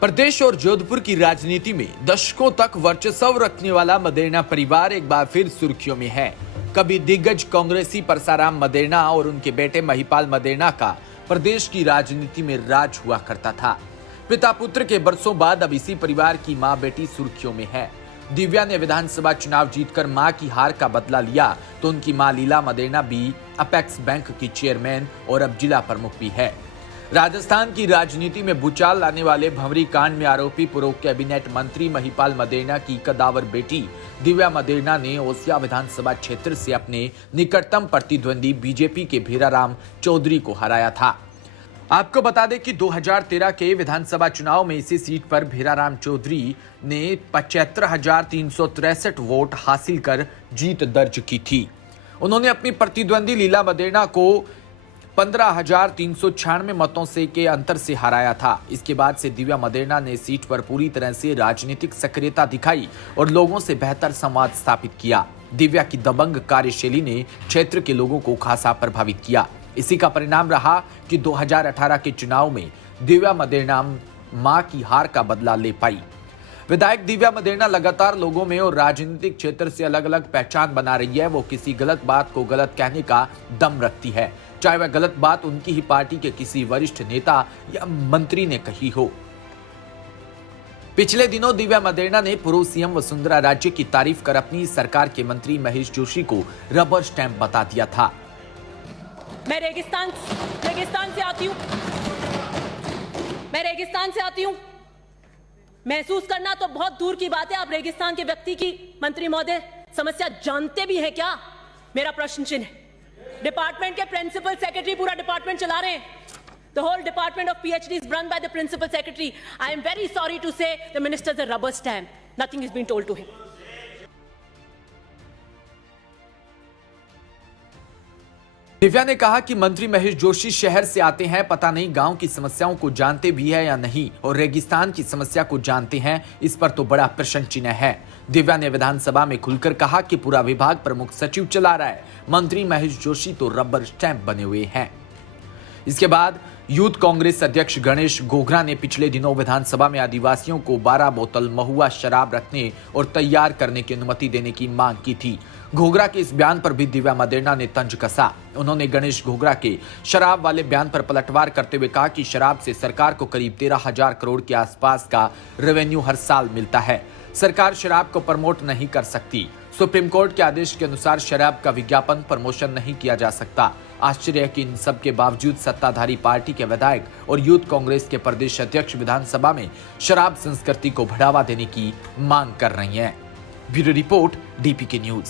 प्रदेश और जोधपुर की राजनीति में दशकों तक वर्चस्व रखने वाला मदेरणा परिवार एक बार फिर सुर्खियों में है। कभी दिग्गज कांग्रेसी परसाराम मदेरणा और उनके बेटे महिपाल मदेरणा का प्रदेश की राजनीति में राज हुआ करता था। पिता पुत्र के बरसों बाद अब इसी परिवार की मां बेटी सुर्खियों में है। दिव्या ने विधानसभा चुनाव जीतकर मां की हार का बदला लिया तो उनकी मां लीला मदेरणा भी अपेक्स बैंक की चेयरमैन और अब जिला प्रमुख भी है। राजस्थान की राजनीति में भूचाल लाने वाले भंवरी कांड में आरोपी पूर्व कैबिनेट मंत्री महिपाल मदेरणा की कदावर बेटी दिव्या मदेरणा ने ओसिया विधानसभा क्षेत्र से अपने निकटतम प्रतिद्वंदी बीजेपी के भीराराम चौधरी को हराया था। आपको बता दें कि 2013 के विधानसभा चुनाव में इसी सीट पर भीराराम चौधरी ने 75,363 वोट हासिल कर जीत दर्ज की थी। उन्होंने अपनी प्रतिद्वंदी लीला मदेरणा को 15,396 मतों से के अंतर से हराया था। इसके बाद से दिव्या मदेरणा ने सीट पर पूरी तरह से राजनीतिक सक्रियता दिखाई और लोगों से बेहतर संवाद स्थापित किया। दिव्या की दबंग कार्यशैली ने क्षेत्र के लोगों को खासा प्रभावित किया। इसी का परिणाम रहा कि 2018 के चुनाव में दिव्या मदेरणा मां की हार का बदला ले पाई। विधायक दिव्या मदेरणा लगातार लोगों में और राजनीतिक क्षेत्र से अलग अलग पहचान बना रही है। वो किसी गलत बात को गलत कहने का दम रखती है, चाहे वह गलत बात उनकी ही पार्टी के किसी वरिष्ठ नेता या मंत्री ने कही हो। पिछले दिनों दिव्या मदेरणा ने पूर्व सीएम वसुंधरा राजे की तारीफ कर अपनी सरकार के मंत्री महेश जोशी को रबर स्टैंप बता दिया था। मैं रेगिस्तान से आती हूं। महसूस करना तो बहुत दूर की बात है। आप रेगिस्तान के व्यक्ति की मंत्री महोदय समस्या जानते भी हैं क्या? मेरा प्रश्न चिन्ह है। डिपार्टमेंट के प्रिंसिपल सेक्रेटरी पूरा डिपार्टमेंट चला रहे हैं। The whole department of PhD is run by the principal secretary. I am very sorry to say the minister is a rubber stamp. Nothing is being told to him. Divya ने कहा कि मंत्री महेश जोशी शहर से आते हैं, पता नहीं गांव की समस्याओं को जानते भी है या नहीं, और रेगिस्तान की समस्या को जानते हैं, इस पर तो बड़ा प्रश्न चिन्ह है। दिव्या ने विधानसभा में खुलकर कहा कि पूरा विभाग प्रमुख सचिव चला रहा है, मंत्री महेश जोशी तो रबर स्टैंप बने हुए हैं। इसके बाद यूथ कांग्रेस अध्यक्ष गणेश घोगरा ने पिछले दिनों विधानसभा में आदिवासियों को 12 बोतल महुआ शराब रखने और तैयार करने की अनुमति देने की मांग की थी। घोगरा के इस बयान पर भी दिव्या मदेरणा ने तंज कसा। उन्होंने गणेश घोगरा के शराब वाले बयान पर पलटवार करते हुए कहा कि शराब से सरकार को करीब 13,000 करोड़ के आसपास का रेवेन्यू हर साल मिलता है। सरकार शराब को प्रमोट नहीं कर सकती। सुप्रीम कोर्ट के आदेश के अनुसार शराब का विज्ञापन प्रमोशन नहीं किया जा सकता। आश्चर्य है कि इन सब के बावजूद सत्ताधारी पार्टी के विधायक और यूथ कांग्रेस के प्रदेश अध्यक्ष विधानसभा में शराब संस्कृति को बढ़ावा देने की मांग कर रही हैं। Bureau report, DPK news.